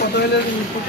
কত হলে রিপোর্ট